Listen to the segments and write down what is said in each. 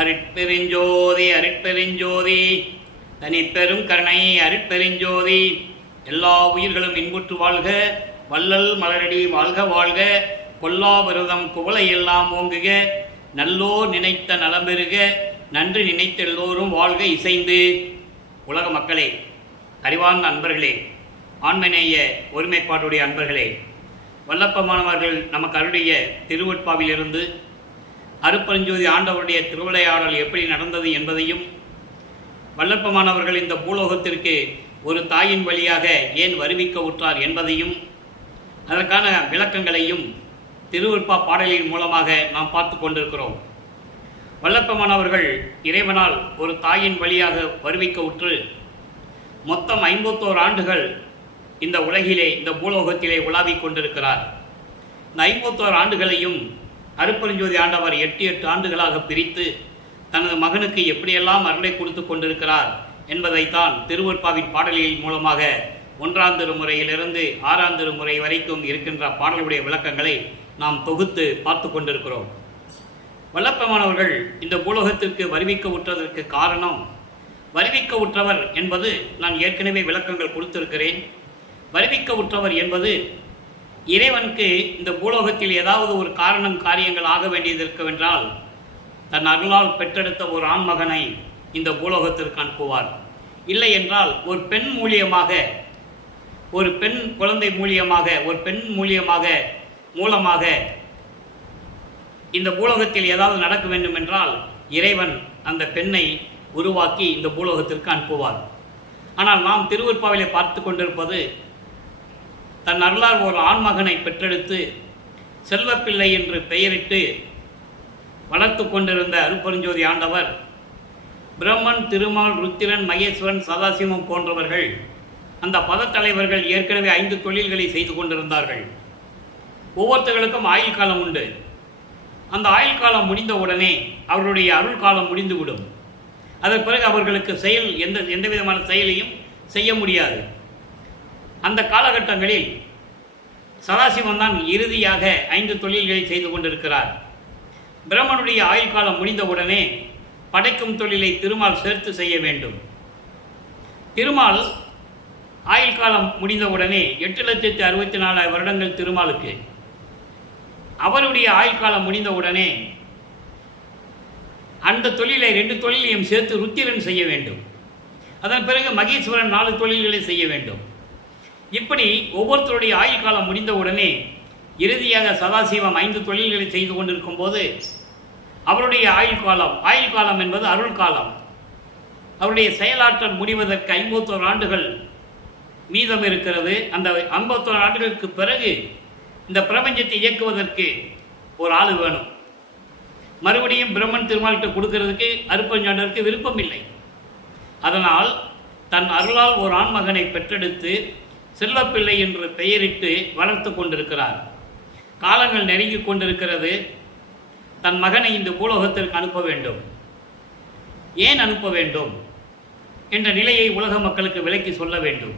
அருட்பெருஞ்சோதி அருட்பெருஞ்சோதி தனிப்பெரும் கருணை அருட்பெருஞ்சோதி. எல்லா உயிர்களும் இன்புற்று வாழ்க, வள்ளல் மலரடி வாழ்க வாழ்க, கொல்லா விரதம் குவளை எல்லாம் ஓங்குக, நல்லோர் நினைத்த நலம்பெறுக, நன்று நினைத்த எல்லோரும் வாழ்க இசைந்து. உலக மக்களே, அறிவார்ந்த அன்பர்களே, ஆண்மநேய ஒருமைப்பாட்டுடைய அன்பர்களே, வல்லப்பமானவர்கள் நமக்கு அருடைய திருவட்பாவிலிருந்து அருட்பெருஞ்சோதி ஆண்டவருடைய திருவிளையாடல் எப்படி நடந்தது என்பதையும், வல்லப்பமானவர்கள் இந்த பூலோகத்திற்கு ஒரு தாயின் வழியாக ஏன் வருவிக்க உற்றார் என்பதையும், அதற்கான விளக்கங்களையும் திருவருட்பா பாடலின் மூலமாக நாம் பார்த்து கொண்டிருக்கிறோம். வல்லப்பமானவர்கள் இறைவனால் ஒரு தாயின் வழியாக வருவிக்க உற்று மொத்தம் 51 ஆண்டுகள் இந்த உலகிலே, இந்த பூலோகத்திலே உலாவிக் கொண்டிருக்கிறார். இந்த 51 ஆண்டுகளையும் அருட்பெருஞ்சோதி ஆண்டவர் 8 ஆண்டுகளாக பிரித்து தனது மகனுக்கு எப்படியெல்லாம் அருளை கொடுத்து கொண்டிருக்கிறார் என்பதைத்தான் திருவருட்பாவின் பாடலின் மூலமாக 1ஆம் திருமுறையிலிருந்து 6ஆம் திருமுறை வரைக்கும் இருக்கின்ற பாடலுடைய விளக்கங்களை நாம் தொகுத்து பார்த்து கொண்டிருக்கிறோம். வல்லப்பமானவர்கள் இந்த பூலோகத்திற்கு வருவிக்க உற்றதற்கு காரணம், வருவிக்க உற்றவர் என்பது நான் ஏற்கனவே விளக்கங்கள் கொடுத்திருக்கிறேன். வருவிக்க உற்றவர் என்பது இறைவனுக்கு இந்த பூலோகத்தில் ஏதாவது ஒரு காரியங்கள் ஆக வேண்டியது இருக்கவென்றால் தன் அருளால் பெற்றெடுத்த ஒரு ஆண்மகனை இந்த பூலோகத்திற்கு அனுப்புவார். இல்லை என்றால் ஒரு பெண் மூலியமாக, ஒரு பெண் குழந்தை மூலியமாக, ஒரு பெண் மூலமாக இந்த பூலோகத்தில் ஏதாவது நடக்க வேண்டும் என்றால் இறைவன் அந்த பெண்ணை உருவாக்கி இந்த பூலோகத்திற்கு அனுப்புவார். ஆனால் நாம் திருவருட்பாவிலே பார்த்து கொண்டிருப்பது, தன் அருளால் ஒரு ஆண்மகனை பெற்றெடுத்து செல்வப்பிள்ளை என்று பெயரிட்டு வளர்த்து கொண்டிருந்த அருட்பெருஞ்சோதி ஆண்டவர் பிரம்மன், திருமால், ருத்திரன், மகேஸ்வரன், சதாசிவம் போன்றவர்கள், அந்த பதத்தலைவர்கள் ஏற்கனவே 5 தொழில்களை செய்து கொண்டிருந்தார்கள். ஒவ்வொருத்தர்களுக்கும் ஆயுள் காலம் உண்டு. அந்த ஆயுள் காலம் முடிந்தவுடனே அவர்களுடைய அருள் காலம் முடிந்துவிடும். அதன் பிறகு அவர்களுக்கு எந்த விதமான செயலையும் செய்ய முடியாது. அந்த காலகட்டங்களில் சதாசிவன் தான் இறுதியாக 5 தொழில்களை செய்து கொண்டிருக்கிறார். பிரம்மனுடைய ஆயுள் காலம் முடிந்தவுடனே படைக்கும் தொழிலை திருமால் சேர்த்து செய்ய வேண்டும். திருமால் ஆயுள் காலம் முடிந்தவுடனே 8,64,000 வருடங்கள் திருமாலுக்கு. அவருடைய ஆயுள் காலம் முடிந்தவுடனே அந்த தொழிலை 2 தொழிலையும் சேர்த்து ருத்திரன் செய்ய வேண்டும். அதன் பிறகு மகேஸ்வரன் 4 தொழில்களை செய்ய வேண்டும். இப்படி ஒவ்வொருத்தருடைய ஆயுள் காலம் முடிந்தவுடனே இறுதியாக சதாசிவம் 5 தொழில்களை செய்து கொண்டிருக்கும் போது அவருடைய ஆயுள் காலம் என்பது அருள் காலம். அவருடைய செயலாற்றல் முடிவதற்கு 51 ஆண்டுகள் மீதம் இருக்கிறது. அந்த 51 ஆண்டுகளுக்கு பிறகு இந்த பிரபஞ்சத்தை இயக்குவதற்கு ஒரு ஆள் வேணும். மறுபடியும் பிரம்மன் திருமால்கிட்ட கொடுக்கறதுக்கு அருட்பெருஞ்சாண்டவருக்கு விருப்பம் இல்லை. அதனால் தன் அருளால் ஒரு ஆண்மகனை பெற்றெடுத்து செல்வப்பிள்ளை என்று பெயரிட்டு வளர்த்து கொண்டிருக்கிறார். காலங்கள் நெருங்கி கொண்டிருக்கிறது. தன் மகனை இந்த பூலோகத்திற்கு அனுப்ப வேண்டும். ஏன் அனுப்ப வேண்டும் என்ற நிலையை உலக மக்களுக்கு விளக்கி சொல்ல வேண்டும்.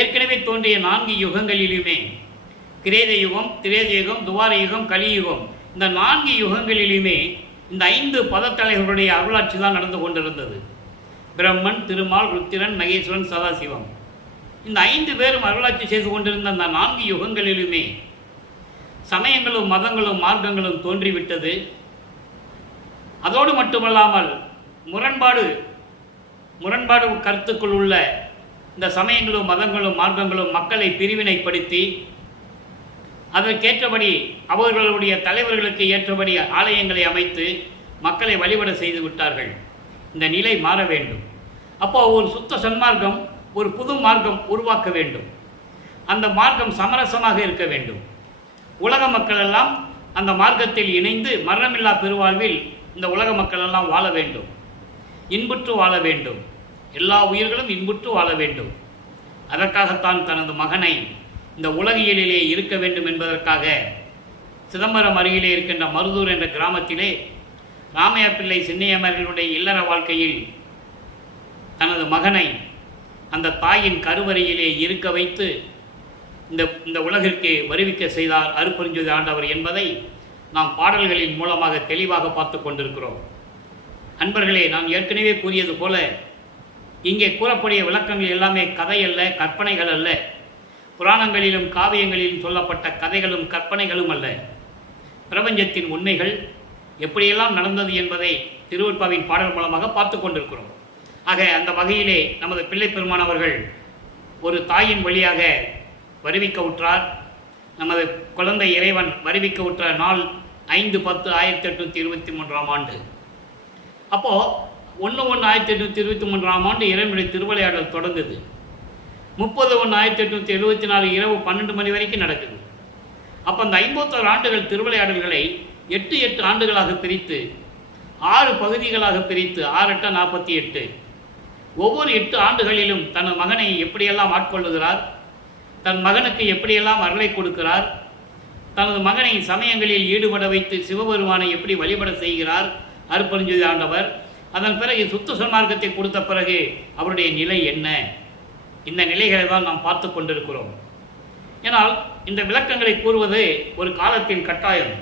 ஏற்கனவே தோன்றிய 4 யுகங்களிலுமே, கிரேத யுகம், திரேத யுகம், துவார யுகம், கலியுகம், இந்த 4 யுகங்களிலுமே இந்த 5 பதத்தலைவர்களுடைய அருளாட்சி தான் நடந்து கொண்டிருந்தது. பிரம்மன், திருமால், ருத்திரன், மகேஸ்வரன், சதாசிவம், இந்த 5 பேரும் அருளாட்சி செய்து கொண்டிருந்த அந்த 4 யுகங்களிலுமே சமயங்களும் மதங்களும் மார்க்கங்களும் தோன்றிவிட்டது. அதோடு மட்டுமல்லாமல் முரண்பாடு கருத்துக்குள் உள்ள இந்த சமயங்களும் மதங்களும் மார்க்கங்களும் மக்களை பிரிவினைப்படுத்தி அதற்கேற்றபடி அவர்களுடைய தலைவர்களுக்கு ஏற்றபடி ஆலயங்களை அமைத்து மக்களை வழிபட செய்து விட்டார்கள். இந்த நிலை மாற வேண்டும். அப்போ ஒரு சுத்த சன்மார்க்கம், ஒரு புது மார்க்கம் உருவாக்க வேண்டும். அந்த மார்க்கம் சமரசமாக இருக்க வேண்டும். உலக மக்கள் எல்லாம் அந்த மார்க்கத்தில் இணைந்து மரணமில்லா பெருவாழ்வில் இந்த உலக மக்கள் எல்லாம் வாழ வேண்டும், இன்புற்று வாழ வேண்டும். எல்லா உயிர்களும் இன்புற்று வாழ வேண்டும். அதற்காகத்தான் தனது மகனை இந்த உலகியலிலே இருக்க வேண்டும் என்பதற்காக சிதம்பரம் அருகிலே இருக்கின்ற மருதூர் என்ற கிராமத்திலே ராமையா பிள்ளை சின்னையம்மர்களுடைய இல்லற வாழ்க்கையில் தனது மகனை அந்த தாயின் கருவறையிலே இருக்க வைத்து இந்த உலகிற்கு வருவிக்க செய்தார் அருட்பெருஞ்சோதி ஆண்டவர் என்பதை நாம் பாடல்களின் மூலமாக தெளிவாக பார்த்து கொண்டிருக்கிறோம். அன்பர்களே, நான் ஏற்கனவே கூறியது போல இங்கே கூறக்கூடிய விளக்கங்கள் எல்லாமே கதை அல்ல, கற்பனைகள் அல்ல. புராணங்களிலும் காவியங்களிலும் சொல்லப்பட்ட கதைகளும் கற்பனைகளும் அல்ல. பிரபஞ்சத்தின் உண்மைகள் எப்படியெல்லாம் நடந்தது என்பதை திருவருட்பாவின் பாடல் மூலமாக பார்த்து கொண்டிருக்கிறோம். ஆக அந்த வகையிலே நமது பிள்ளை பெருமான் அவர்கள் ஒரு தாயின் வழியாக வருவிக்க உற்றார். நமது குழந்தை இறைவன் வருவிக்க உற்ற நாள் 5/10/1823 ஆண்டு. அப்போது 1/1/1823 ஆண்டு இறைவனுடைய திருவிளையாடல் தொடங்குது. 30/1/1874 இரவு 12 மணி வரைக்கும் நடக்குது. அப்போ அந்த 51 ஆண்டுகள் திருவிளையாடல்களை 8 ஆண்டுகளாக பிரித்து 6 பகுதிகளாக பிரித்து 6 8 48 ஒவ்வொரு 8 ஆண்டுகளிலும் தன் மகனை எப்படியெல்லாம் ஆட்கொள்ளுகிறார், தன் மகனுக்கு எப்படியெல்லாம் அருளை கொடுக்கிறார், தனது மகனை சமயங்களில் ஈடுபட வைத்து சிவபெருமானை எப்படி வழிபட செய்கிறார் அருட்பெருஞ்சோதி ஆண்டவர். அதன் பிறகு சுத்த சன்மார்க்கத்தை கொடுத்த பிறகு அவருடைய நிலை என்ன, இந்த நிலைகளை தான் நாம் பார்த்து கொண்டிருக்கிறோம். ஏனால் இந்த விளக்கங்களை கூறுவது ஒரு காலத்தின் கட்டாயம்.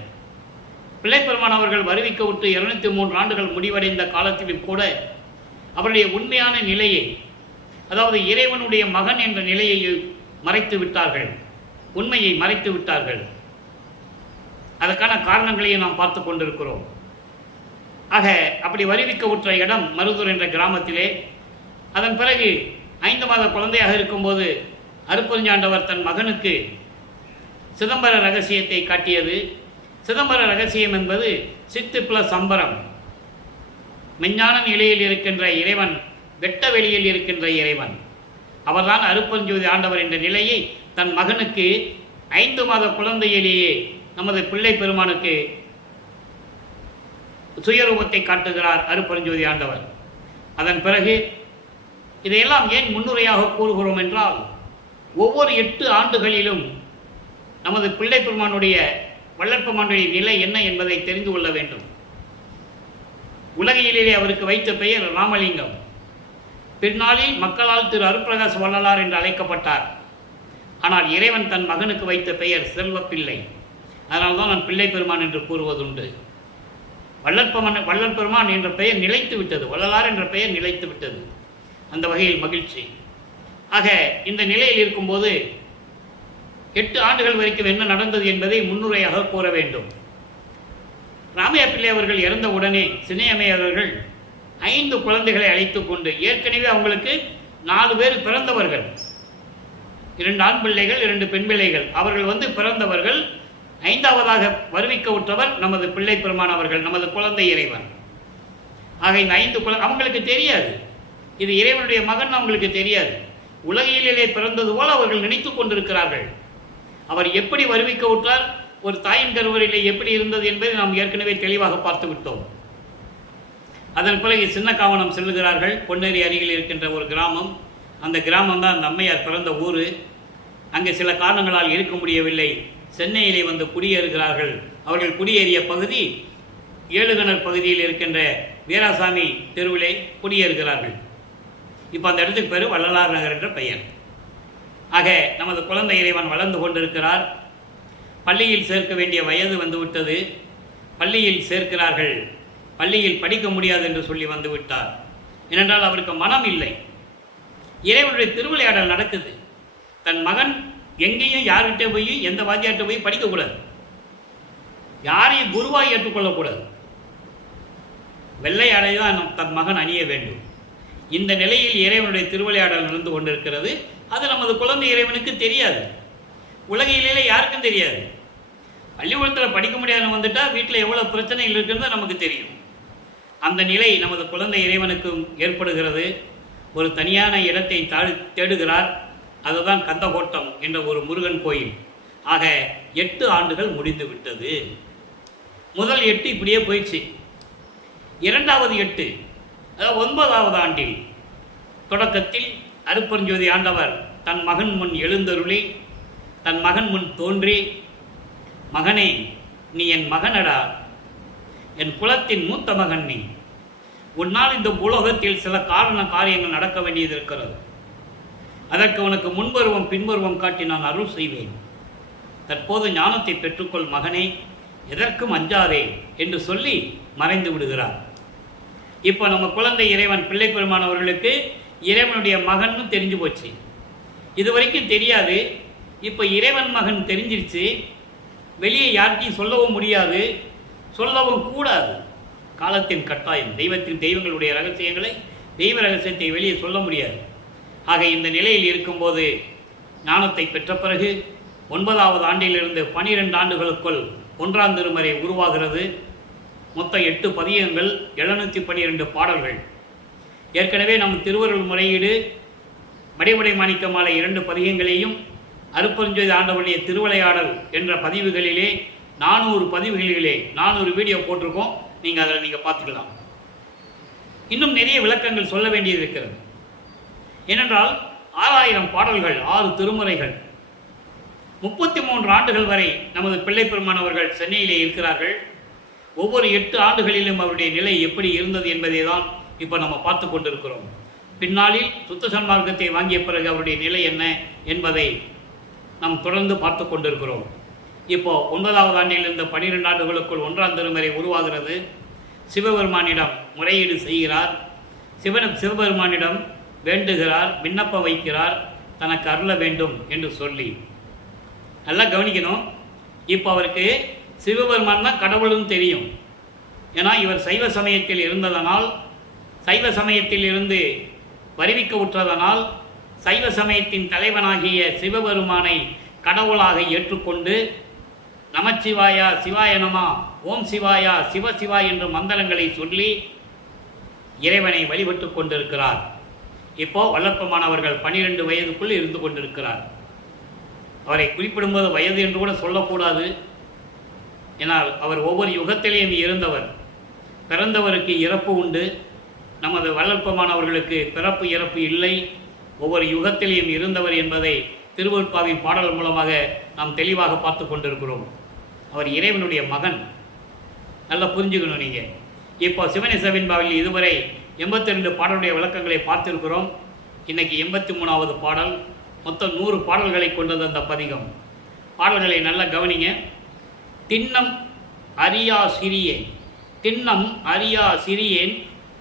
பிள்ளைப்பெருமான் அவர்கள் வருவிக்க விட்டு 203 ஆண்டுகள் முடிவடைந்த காலத்திலும் கூட அவருடைய உண்மையான நிலையை, அதாவது இறைவனுடைய மகன் என்ற நிலையை மறைத்து விட்டார்கள், உண்மையை மறைத்து விட்டார்கள். அதற்கான காரணங்களையும் நாம் பார்த்து கொண்டிருக்கிறோம். ஆக அப்படி வருவிக்க உற்ற இடம் மருதூர் என்ற கிராமத்திலே. அதன் பிறகு 5 மாத குழந்தையாக இருக்கும்போது அருட்பெருஞ்சாண்டவர் தன் மகனுக்கு சிதம்பர ரகசியத்தை காட்டியது. சிதம்பர ரகசியம் என்பது சித்து பிளஸ் சம்பரம். மெஞ்ஞான நிலையில் இருக்கின்ற இறைவன், வெட்ட வெளியில் இருக்கின்ற இறைவன், அவர்தான் அருட்பெருஞ்சோதி ஆண்டவர் என்ற நிலையை தன் மகனுக்கு 5 மாத குழந்தையிலேயே நமது பிள்ளை பெருமானுக்கு சுயரூபத்தை காட்டுகிறார் அருட்பெருஞ்சோதி ஆண்டவர். அதன் பிறகு இதையெல்லாம் ஏன் முன்னுரையாக கூறுகிறோம் என்றால், ஒவ்வொரு 8 ஆண்டுகளிலும் நமது பிள்ளை பெருமானுடைய வள்ளற்பெருமானுடைய நிலை என்ன என்பதை தெரிந்து கொள்ள வேண்டும். உலகியலிலே அவருக்கு வைத்த பெயர் ராமலிங்கம். பின்னாளில் மக்களால் திரு அருட்பிரகாச வள்ளலார் என்று அழைக்கப்பட்டார். ஆனால் இறைவன் தன் மகனுக்கு வைத்த பெயர் செல்வப்பிள்ளை. அதனால்தான் நான் பிள்ளை பெருமான் என்று கூறுவதுண்டு. வள்ளற்பெருமான் என்ற பெயர் நிலைத்து விட்டது, வள்ளலார் என்ற பெயர் நிலைத்து விட்டது. அந்த வகையில் மகிழ்ச்சி. ஆக இந்த நிலையில் இருக்கும்போது 8 ஆண்டுகள் வரைக்கும் என்ன நடந்தது என்பதை முன்னுரையாக கூற வேண்டும். ராமையா பிள்ளை அவர்கள் இறந்த உடனே சின்னையம்மை அவர்கள் 5 குழந்தைகளை அழைத்து கொண்டு, ஏற்கனவே அவங்களுக்கு 4 பேர் பிறந்தவர்கள், 2 ஆண் பிள்ளைகள் 2 பெண் பிள்ளைகள், அவர்கள் பிறந்தவர்கள். 5ஆவதாக வருவிக்க உற்றவர் நமது பிள்ளை பெருமான் அவர்கள், நமது குழந்தை இறைவன். ஆக இந்த 5 அவங்களுக்கு தெரியாது, இது இறைவனுடைய மகன் அவங்களுக்கு தெரியாது. உலகியலிலே பிறந்தது போல் அவர்கள் நினைத்து கொண்டிருக்கிறார்கள். அவர் எப்படி வருவிக்க விட்டார், ஒரு தாயின் கருவறையிலே எப்படி இருந்தது என்பதை நாம் ஏற்கனவே தெளிவாக பார்த்து விட்டோம். அதன் பிறகு சின்ன காவனம் செல்லுகிறார்கள். பொன்னேரி அருகில் இருக்கின்ற ஒரு கிராமம். அந்த கிராமம் தான் அந்த அம்மையார் பிறந்த ஊர். அங்கே சில காரணங்களால் இருக்க முடியவில்லை, சென்னையிலே குடியேறுகிறார்கள். அவர்கள் குடியேறிய பகுதி ஏழுகணர் பகுதியில் இருக்கின்ற வீராசாமி தெருவிலே குடியேறுகிறார்கள். இப்போ அந்த இடத்துக்கு பேர் வள்ளலார் நகர் என்ற பெயர். ஆக நமது குழந்தை இறைவன் வளர்ந்து கொண்டிருக்கிறார். பள்ளியில் சேர்க்க வேண்டிய வயது வந்துவிட்டது. பள்ளியில் சேர்க்கிறார்கள். பள்ளியில் படிக்க முடியாது என்று சொல்லி வந்துவிட்டார். ஏனென்றால் அவருக்கு மனம் இல்லை. இறைவனுடைய திருவிளையாடல் நடக்குது. தன் மகன் எங்கேயும் யார்கிட்ட போய், எந்த வாத்தியார்கிட்ட போய் படிக்கக்கூடாது, யாரையும் குருவாய் ஏற்றுக்கொள்ளக்கூடாது, வெள்ளை ஆடை தான் தன் மகன் அணிய வேண்டும். இந்த நிலையில் இறைவனுடைய திருவிளையாடல் நடந்து கொண்டிருக்கிறது. அது நமது குழந்தை இறைவனுக்கு தெரியாது, உலகிலே யாருக்கும் தெரியாது. பள்ளிக்கூடத்தில் படிக்க முடியாதுன்னு வந்துட்டால் வீட்டில் எவ்வளோ பிரச்சனைகள் இருக்குன்னு நமக்கு தெரியும். அந்த நிலை நமது குழந்தை இறைவனுக்கும் ஏற்படுகிறது. ஒரு தனியான இடத்தை தேடுகிறார். அதுதான் கந்தகோட்டம் என்ற ஒரு முருகன் கோயில். ஆக 8 ஆண்டுகள் முடிந்து விட்டது. முதல் 8 இப்படியே போயிடுச்சு. 2வது 8, அதாவது 9வது ஆண்டில் தொடக்கத்தில் அருட்பெருஞ்சோதி ஆண்டவர் தன் மகன் முன் எழுந்தருளி, தன் மகன் முன் தோன்றி, மகனே நீ என் மகனடா, என் குலத்தின் மூத்த மகன் நீ. உன்னால் இந்த உலகத்தில் சில காரியங்கள் நடக்க வேண்டியது இருக்கிறது. அதற்கு உனக்கு முன்பருவம் பின்பருவம் காட்டி நான் அருள் செய்வேன். தற்போது ஞானத்தை பெற்றுக்கொள் மகனே, எதற்கும் அஞ்சாதே என்று சொல்லி மறைந்து விடுகிறார். இப்போ நம்ம குழந்தை இறைவன் பிள்ளை பெருமான் அவர்களுக்கு இறைவனுடைய மகன்னு தெரிஞ்சு போச்சு. இது வரைக்கும் தெரியாது. இப்போ இறைவன் மகன் தெரிஞ்சிருச்சு. வெளியே யார்கிட்டையும் சொல்லவும் முடியாது, சொல்லவும் கூடாது. காலத்தின் கட்டாயம். தெய்வங்களுடைய ரகசியங்களை, தெய்வ ரகசியத்தை வெளியே சொல்ல முடியாது. ஆக இந்த நிலையில் இருக்கும்போது ஞானத்தை பெற்ற பிறகு 9வது ஆண்டிலிருந்து 12 ஆண்டுகளுக்குள் 1ஆம் திருமுறை உருவாகிறது. மொத்தம் 8 பதிகங்கள், 712 பாடல்கள். ஏற்கனவே நம் திருவருள் முறையீடு மடைமடை மாணிக்க மாலை 2 பதிகங்களையும் அருட்பெருஞ்சோதி ஆண்டவருடைய திருவிளையாடல் என்ற பதிவுகளிலே 400 பதிவுகளிலே 400 வீடியோ போட்டிருக்கோம். நீங்கள் அதில் பார்த்துக்கலாம். இன்னும் நிறைய விளக்கங்கள் சொல்ல வேண்டியது இருக்கிறது. ஏனென்றால் 6000 பாடல்கள், 6 திருமுறைகள், 33 ஆண்டுகள் வரை நமது பிள்ளை பெருமானவர்கள் சென்னையிலே இருக்கிறார்கள். ஒவ்வொரு 8 ஆண்டுகளிலும் அவருடைய நிலை எப்படி இருந்தது என்பதை தான் இப்போ நம்ம பார்த்து கொண்டிருக்கிறோம். பின்னாளில் சுத்த சன்மார்க்கத்தை வாங்கிய பிறகு அவருடைய நிலை என்ன என்பதை நாம் தொடர்ந்து பார்த்து கொண்டிருக்கிறோம். இப்போ 9வது ஆண்டிலிருந்து 12 ஆண்டுகளுக்குள் 1ஆம் திருமுறை உருவாகிறது. சிவபெருமானிடம் முறையீடு செய்கிறார். சிவபெருமானிடம் வேண்டுகிறார், விண்ணப்பம் வைக்கிறார், தனக்கு அருள வேண்டும் என்று சொல்லி. நல்லா கவனிக்கணும். இப்போ அவருக்கு சிவபெருமான் தான் கடவுளும் தெரியும். ஏன்னா இவர் சைவ சமயத்தில் இருந்ததனால், சைவ சமயத்தில் இருந்து வருவிக்க உற்றதனால், சைவ சமயத்தின் தலைவனாகிய சிவபெருமானை கடவுளாக ஏற்றுக்கொண்டு நமச்சிவாயா, சிவாய நமா, ஓம் சிவாயா, சிவசிவா என்ற மந்திரங்களை சொல்லி இறைவனை வழிபட்டு கொண்டிருக்கிறார். இப்போ வல்லற்பெருமான் அவர்கள் 12 வயதுக்குள் இருந்து கொண்டிருக்கிறார். அவரை குறிப்பிடும்போது வயது என்று கூட சொல்லக்கூடாது. ஏனால் அவர் ஒவ்வொரு யுகத்திலேயும் இருந்தவர். பிறந்தவருக்கு இறப்பு உண்டு. நமது வல்லற்பெருமான் அவர்களுக்கு பிறப்பு இறப்பு இல்லை. ஒவ்வொரு யுகத்திலேயும் இருந்தவர் என்பதை திருவருட்பாவின் பாடல் மூலமாக நாம் தெளிவாக பார்த்து கொண்டிருக்கிறோம். அவர் இறைவனுடைய மகன். நல்லா புரிஞ்சுக்கணும் நீங்கள். இப்போ சிவனி சவின்பாவில் இதுவரை 82 பாடலுடைய விளக்கங்களை பார்த்திருக்கிறோம். இன்றைக்கி 83வது பாடல். மொத்தம் 100 பாடல்களை கொண்டது அந்த பதிகம். பாடல்களை நல்லா கவனிங்க. திண்ணம் அறியா சிறியேன், திண்ணம் அறியா சிறியேன்,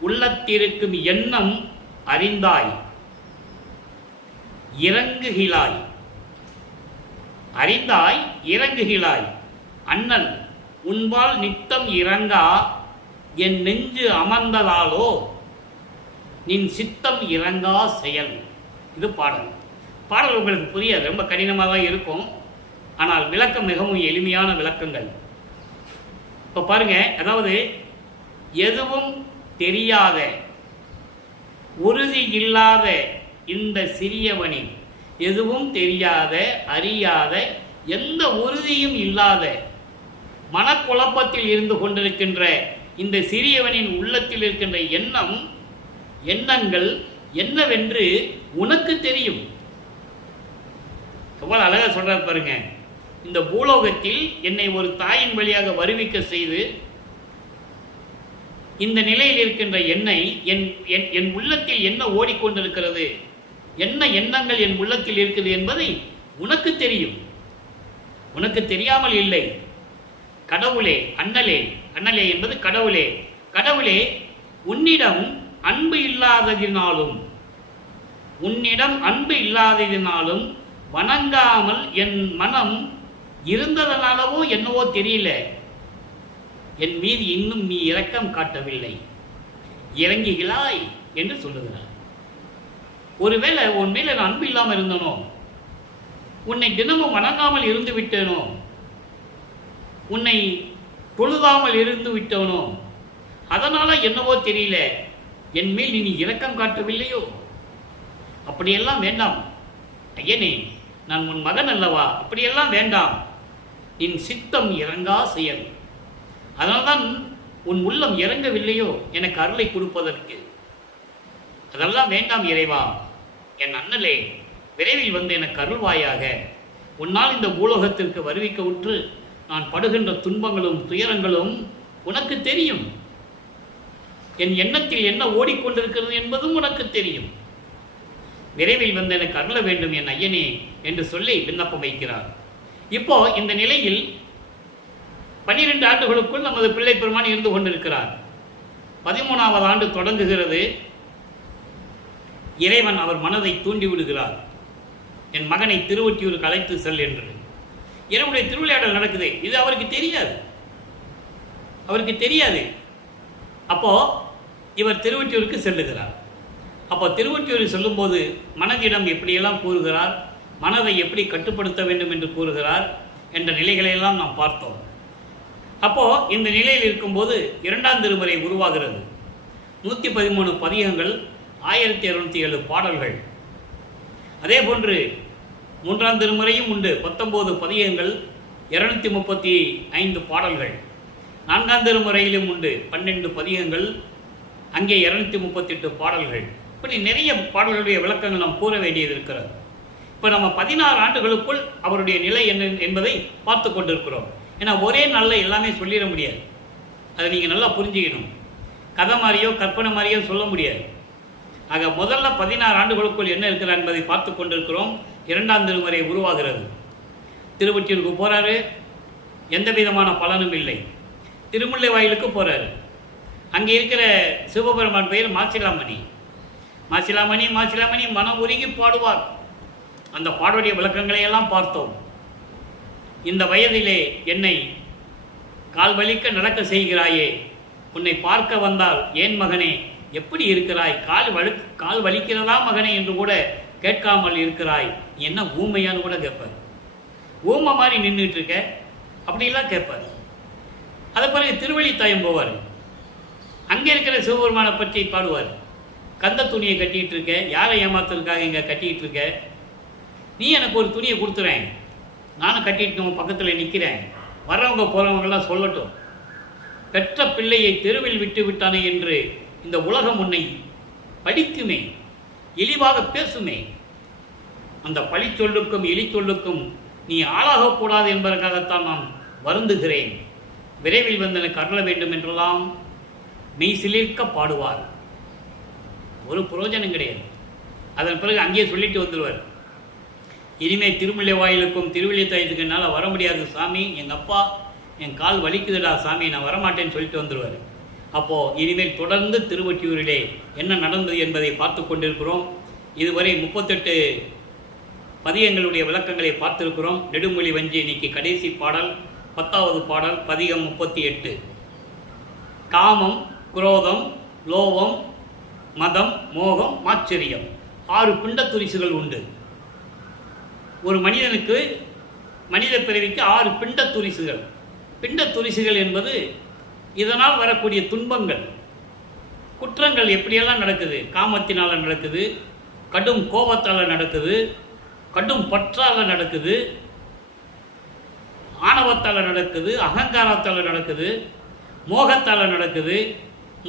உள்ளத்திருக்கும் எண்ணம் அறிந்தாய் இறங்குகிலாய், அறிந்தாய் இறங்குகிலாய், அண்ணல் உன்பால் நித்தம் இறங்கா என் நெஞ்சு அமர்ந்ததாலோ நின் சித்தம் இறங்கா செயல். இது பாடல். பாடல் உங்களுக்கு புரியாது, ரொம்ப கடினமாக தான் இருக்கும். ஆனால் விளக்கம் மிகவும் எளிமையான விளக்கங்கள். இப்போ பாருங்க, அதாவது எதுவும் தெரியாத, உறுதி இல்லாத இந்த சிறியவனின், எதுவும் தெரியாத, அறியாத, எந்த உறுதியும் இல்லாத மனக்குழப்பத்தில் இருந்து கொண்டிருக்கின்ற இந்த சிறியவனின் உள்ளத்தில் இருக்கின்ற எண்ணங்கள் என்னவென்று உனக்கு தெரியும். எவ்வளவு அழகா சொல்ற பாருங்க. இந்த பூலோகத்தில் என்னை ஒரு தாயின் வழியாக வருவிக்க செய்து இந்த நிலையில் இருக்கின்ற என்னை என் உள்ளத்தில் என்ன ஓடிக்கொண்டிருக்கிறது, என்ன எண்ணங்கள் என் உள்ளத்தில் இருக்குது என்பதை உனக்கு தெரியும். உனக்கு தெரியாமல் இல்லை. கடவுளே, அண்ணலே, அண்ணலே என்பது கடவுளே, கடவுளே உன்னிடம் அன்பு இல்லாததினாலும், உன்னிடம் அன்பு இல்லாததினாலும் வணங்காமல் என் மனம் இருந்ததனாலவோ என்னவோ தெரியல, என் மீது இன்னும் நீ இரக்கம் காட்டவில்லை, இறங்குகிறாய் என்று சொல்லுகிறார். ஒருவேளை உன் மேல நான் அன்பு இல்லாமல் இருந்தனோ, உன்னை தினமும் வணங்காமல் இருந்து விட்டேனோ, உன்னை தொழுதாமல் இருந்து விட்டவனோ, அதனால என்னவோ தெரியல என் மேல் நீ இரக்கம் காட்டவில்லையோ. அப்படியெல்லாம் வேண்டாம் ஐயனே, நான் உன் மகன் அல்லவா, அப்படியெல்லாம் வேண்டாம். என் சித்தம் இறங்கா செயல், அதனால்தான் உன் உள்ளம் இறங்கவில்லையோ எனக்கு அருளை கொடுப்பதற்கு. அதெல்லாம் வேண்டாம் இறைவா, என் அண்ணலே விரைவில் வந்து எனக்கு அருள்வாயாக. உன்னால் இந்த பூலோகத்திற்கு வருவிக்க உற்று நான் படுகின்ற துன்பங்களும் துயரங்களும் உனக்கு தெரியும். என் எண்ணத்தில் என்ன ஓடிக்கொண்டிருக்கிறது என்பதும் உனக்கு தெரியும். விரைவில் வந்து எனக்கு அருள வேண்டும் என் ஐயனே என்று சொல்லி விண்ணப்பம் வைக்கிறார். இப்போ இந்த நிலையில் 12 ஆண்டுகளுக்குள் நமது பிள்ளை பெருமான் இருந்து கொண்டிருக்கிறார். 13வது ஆண்டு தொடங்குகிறது. இறைவன் அவர் மனதை தூண்டி விடுகிறார். என் மகனை திருவொற்றியூருக்கு அழைத்து செல் என்று. இறைவனுடைய திருவிளையாடல் நடக்குது. இது அவருக்கு தெரியாது. அப்போ இவர் திருவொற்றியூருக்கு செல்லுகிறார். அப்போ திருவொற்றியூருக்கு செல்லும்போது மனதிடம் எப்படியெல்லாம் கூறுகிறார், மனதை எப்படி கட்டுப்படுத்த வேண்டும் என்று கூறுகிறார் என்ற நிலைகளையெல்லாம் நாம் பார்த்தோம். அப்போ இந்த நிலையில் இருக்கும்போது 2ஆம் திருமுறை உருவாகிறது. 113 பதிகங்கள், 1207 பாடல்கள். அதே போன்று 3ஆம் திருமுறையும் உண்டு. 19 பதிகங்கள், 235 பாடல்கள். 4ஆம் திருமுறையிலும் உண்டு. 12 பதிகங்கள், அங்கே 238 பாடல்கள். இப்படி நிறைய பாடல்களுடைய விளக்கங்கள் நாம் கூற வேண்டியது இருக்கிறது. இப்போ நம்ம 16 ஆண்டுகளுக்குள் அவருடைய நிலை என்ன என்பதை பார்த்து கொண்டிருக்கிறோம். ஏன்னா ஒரே நாளில் எல்லாமே சொல்லிட முடியாது. அதை நீங்கள் நல்லா புரிஞ்சுக்கணும். கதை மாதிரியோ கற்பனை மாதிரியோ சொல்ல முடியாது. ஆக முதல்ல 16 ஆண்டுகளுக்குள் என்ன இருக்கிறார் என்பதை பார்த்து கொண்டிருக்கிறோம். 2ஆம் திருமுறை உருவாகிறது. திருவொற்றியூருக்கு போகிறாரு, எந்த விதமான பலனும் இல்லை. திருமுல்லை வாயிலுக்கு போகிறாரு. அங்கே இருக்கிற சிவபெருமான் பெயர் மாசிலாமணி. மாசிலாமணி மனம் உருகி பாடுவார். அந்த பாடலுடைய விளக்கங்களை எல்லாம் பார்த்தோம். இந்த வயதிலே என்னை கால் வலிக்க நடக்க செய்கிறாயே, உன்னை பார்க்க வந்தால் ஏன் மகனே எப்படி இருக்கிறாய், கால் வலிக்கிறதா மகனே என்று கூட கேட்காமல் இருக்கிறாய், என்ன ஊமையான்னு கூட கேட்பார். ஊமை மாதிரி நின்றுட்டு இருக்க அப்படிலாம் கேட்பார். அதை பிறகு திருவள்ளித்தாயம் போவார். அங்கே இருக்கிற சிவபெருமானை பற்றி பாடுவார். கந்த துணியை கட்டிகிட்டு இருக்க, யாரை ஏமாத்துறதுக்காக இங்கே கட்டிகிட்டு இருக்க, நீ எனக்கு ஒரு துணியை கொடுத்துறேன், நானும் கட்டிட்டு பக்கத்தில் நிற்கிறேன், வர்றவங்க போகிறவங்கெல்லாம் சொல்லட்டும், பெற்ற பிள்ளையை தெருவில் விட்டு விட்டானே என்று இந்த உலகம் உன்னை படிக்குமே, இழிவாக பேசுமே, அந்த பழி சொல்லுக்கும் எலி சொல்லுக்கும் நீ ஆளாகக்கூடாது என்பதற்காகத்தான் நான் வருந்துகிறேன், விரைவில் வந்து எனக்கு அருள வேண்டும் என்றெல்லாம் மெய் சிலிர்க்க பாடுவார். ஒரு பிரயோஜனம் கிடையாது. அதன் பிறகு அங்கேயே சொல்லிட்டு வந்துடுவார். இனிமேல் திருமுல்லை வாயிலுக்கும் திருவள்ளித்தாயத்துக்கு என்னால் வர முடியாது சாமி, எங்கள் அப்பா என் கால் வலிக்குதுடா சாமி, நான் வரமாட்டேன்னு சொல்லிட்டு வந்துடுவார். அப்போது இனிமேல் தொடர்ந்து திருவொற்றியூரிலே என்ன நடந்தது என்பதை பார்த்து கொண்டிருக்கிறோம். இதுவரை 38 பதிகங்களுடைய விளக்கங்களை பார்த்திருக்கிறோம். நெடுமொழி வஞ்சி இன்னைக்கு கடைசி பாடல், 10வது பாடல், பதிகம் 38. காமம், குரோதம், லோபம், மதம், மோகம், மாச்சரியம் 6 பிண்டத்துரிசுகள் உண்டு. ஒரு மனிதனுக்கு, மனித பிறவிக்கு 6 பிண்டத்துரிசுகள். பிண்டத்துரிசுகள் என்பது இதனால் வரக்கூடிய துன்பங்கள், குற்றங்கள் எப்படியெல்லாம் நடக்குது. காமத்தினால் நடக்குது, கடும் கோபத்தால் நடக்குது, கடும் பற்றால் நடக்குது, ஆணவத்தால் நடக்குது, அகங்காரத்தால் நடக்குது, மோகத்தால் நடக்குது,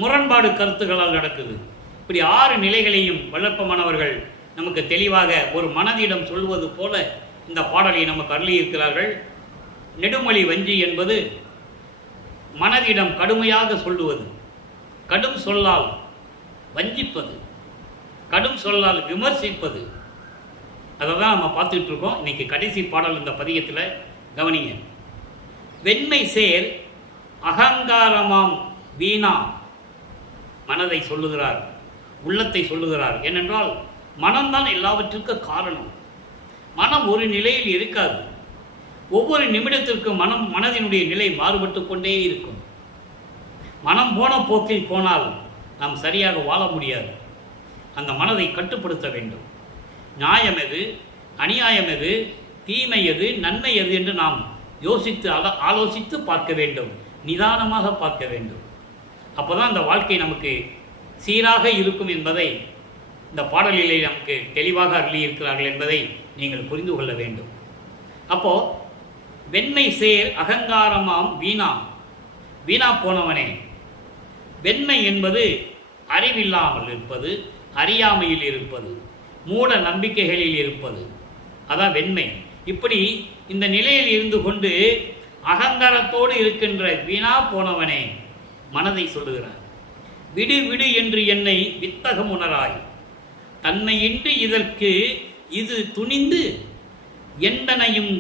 முரண்பாடு கருத்துக்களால் நடக்குது. இப்படி 6 நிலைகளையும் வளர்ப்பமானவர்கள் நமக்கு தெளிவாக ஒரு மனதிடம் சொல்வது போல இந்த பாடலை நமக்கு அருளியிருக்கிறார்கள். நெடுமொழி வஞ்சி என்பது மனதிடம் கடுமையாக சொல்லுவது, கடும் சொல்லால் வஞ்சிப்பது, கடும் சொல்லால் விமர்சிப்பது. அதை தான் நம்ம பார்த்துட்டு இருக்கோம். இன்னைக்கு கடைசி பாடல் இந்த பதிகத்தில் கவனிங்க. வெண்மை சேர் அகங்காரமாம் வீணா, மனதை சொல்லுகிறார், உள்ளத்தை சொல்லுகிறார். ஏனென்றால் மனம்தான் எல்லாவற்றிற்கும் காரணம். மனம் ஒரு நிலையில் இருக்காது. ஒவ்வொரு நிமிடத்திற்கும் மனதினுடைய நிலை மாறுபட்டு கொண்டே இருக்கும். மனம் போன போக்கில் போனால் நாம் சரியாக வாழ முடியாது. அந்த மனதை கட்டுப்படுத்த வேண்டும். நியாயம் எது, அநியாயம் எது, தீமை எது, நன்மை எது என்று நாம் யோசித்து ஆலோசித்து பார்க்க வேண்டும். நிதானமாக பார்க்க வேண்டும். அப்போதான் அந்த வாழ்க்கை நமக்கு சீராக இருக்கும் என்பதை இந்த பாடலிலே நமக்கு தெளிவாக அருளியிருக்கிறார்கள் என்பதை நீங்கள் புரிந்து கொள்ள வேண்டும். அப்போ வெண்மை சேர் அகங்காரமாம் வீணா, வீணா போனவனே. வெண்மை என்பது அறிவில்லாமல் இருப்பது, அறியாமையில் இருப்பது, மூட நம்பிக்கைகளில் இருப்பது, அதான் வெண்மை. இப்படி இந்த நிலையில் இருந்து கொண்டு அகங்காரத்தோடு இருக்கின்ற வீணா போனவனே மனதை சொல்லுகிறார். விடு விடு என்று என்னை வித்தகம் உணராய், தன்மையின்றி இதற்கு இது துணிந்து எந்தனையும்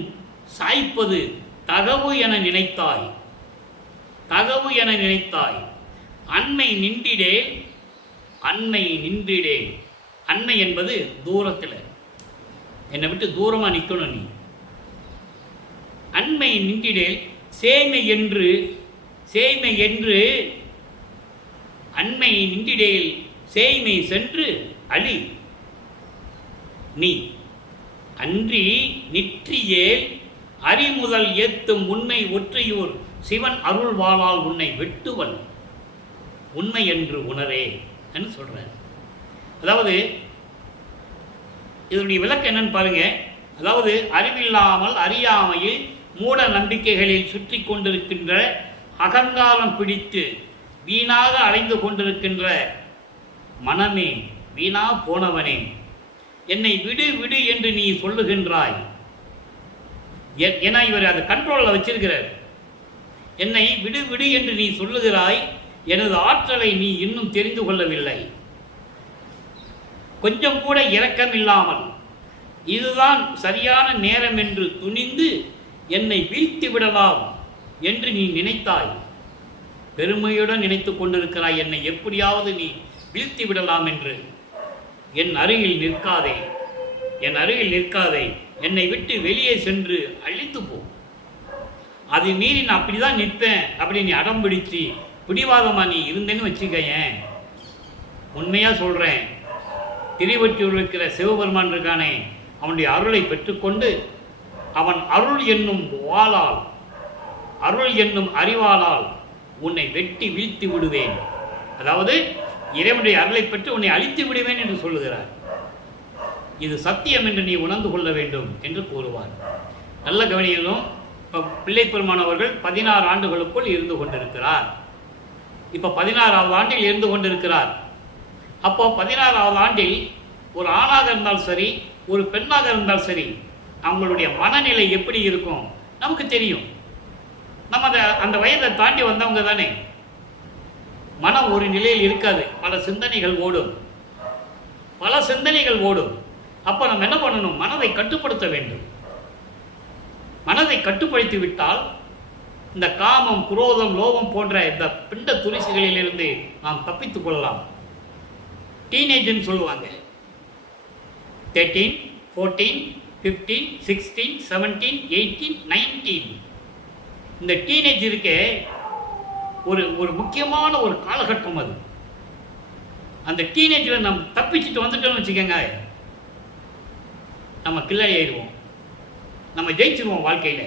சாய்ப்பது தகவு என நினைத்தாய், தகவு என நினைத்தாய். அண்மை நின்றிடே, அண்மை நின்றிடே. அண்மை என்பது தூரத்தில், என்னை விட்டு தூரமாக நிற்கணும் நீ. அண்மை நின்றிடே சேமை என்று, சேமை என்று அண்மை நின்றிடேல் சேய்மை சென்று அழி நீ. அன்றி நிற்றியேல் அறிமுதல் ஏத்தும் உண்மை ஒற்றையூர் சிவன் அருள் வாழால் உன்னை வெட்டுவன் உண்மை என்று உணரே என்று சொல்றார். அதாவது இதனுடைய விளக்கம் என்னன்னு பாருங்க. அதாவது அறிவில்லாமல் அறியாமையில் மூட நம்பிக்கைகளில் சுற்றி கொண்டிருக்கின்ற, அகங்காரம் பிடித்து வீணாக அலைந்து கொண்டிருக்கின்ற மனமே, வீணா போனவனே, என்னை விடு விடு என்று நீ சொல்லுகின்றாய். ஏன்னா இவர் அதை கண்ட்ரோலில் வச்சிருக்கிறார். என்னை விடு விடு என்று நீ சொல்லுகிறாய், எனது ஆற்றலை நீ இன்னும் தெரிந்து கொள்ளவில்லை. கொஞ்சம் கூட இரக்கம் இல்லாமல் இதுதான் சரியான நேரம் என்று துணிந்து என்னை வீழ்த்தி விடலாம் என்று நீ நினைத்தாய். பெருமையுடன் நினைத்து கொண்டிருக்கிறாய் என்னை எப்படியாவது நீ வீழ்த்தி விடலாம் என்று. என் அருகில் நிற்காதே, என் அருகில் நிற்காதே, என்னை விட்டு வெளியே சென்று அழித்து போ. அது மீறி நான் அப்படிதான் நிற்பேன் அப்படி நீ அடம் பிடிச்சு பிடிவாதமாக நீ இருந்தேன்னு வச்சுக்கேன். உண்மையாக சொல்கிறேன், திருவொற்றியூரில் இருக்கிற சிவபெருமான் இருக்கானே, அவனுடைய அருளை பெற்றுக்கொண்டு அவன் அருள் என்னும் வாளால், அருள் என்னும் அறிவாளால் உன்னை வெட்டி வீழ்த்தி விடுவேன். அதாவது இறைவனுடைய அருளை பெற்று உன்னை அழித்து விடுவேன் என்று சொல்லுகிறார். இது சத்தியம் என்று நீ உணர்ந்து கொள்ள வேண்டும் என்று கூறுவார். நல்ல கவனியதும். இப்போ பிள்ளை பெருமானவர்கள் 16 ஆண்டுகளுக்குள் இருந்து கொண்டிருக்கிறார். இப்போ 16வது ஆண்டில் இருந்து கொண்டிருக்கிறார். அப்போ 16வது ஆண்டில் ஒரு ஆணாக இருந்தால் சரி, ஒரு பெண்ணாக இருந்தால் சரி, அவங்களுடைய மனநிலை எப்படி இருக்கும் நமக்கு தெரியும். நம்ம அந்த வயதை தாண்டி வந்தவங்க தானே. மனம் ஒரு நிலையில் இருக்காது, பல சிந்தனைகள் ஓடும், பல சிந்தனைகள் ஓடும். அப்போ நம்ம என்ன பண்ணணும்? மனதை கட்டுப்படுத்த வேண்டும். மனதை கட்டுப்படுத்தி விட்டால் இந்த காமம், குரோதம், லோபம் போன்ற இந்த பிண்ட துரிசுகளிலிருந்து நாம் தப்பித்துக் கொள்ளலாம். டீனேஜ்னு சொல்லுவாங்க. 13, 14, 15, 16, 17, 18, 19. இந்த டீனேஜ் இருக்கே ஒரு முக்கியமான ஒரு காலகட்டம் அது. அந்த டீனேஜில் நம்ம தப்பிச்சுட்டு வந்துட்டோம்னு வச்சுக்கோங்க, நம்ம கில்லாடி ஆயிடுவோம், நம்ம ஜெயிச்சிருவோம் வாழ்க்கையில்.